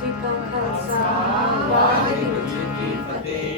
ਸਿਕਾ Khalsa Waheguru ji Ki Fateh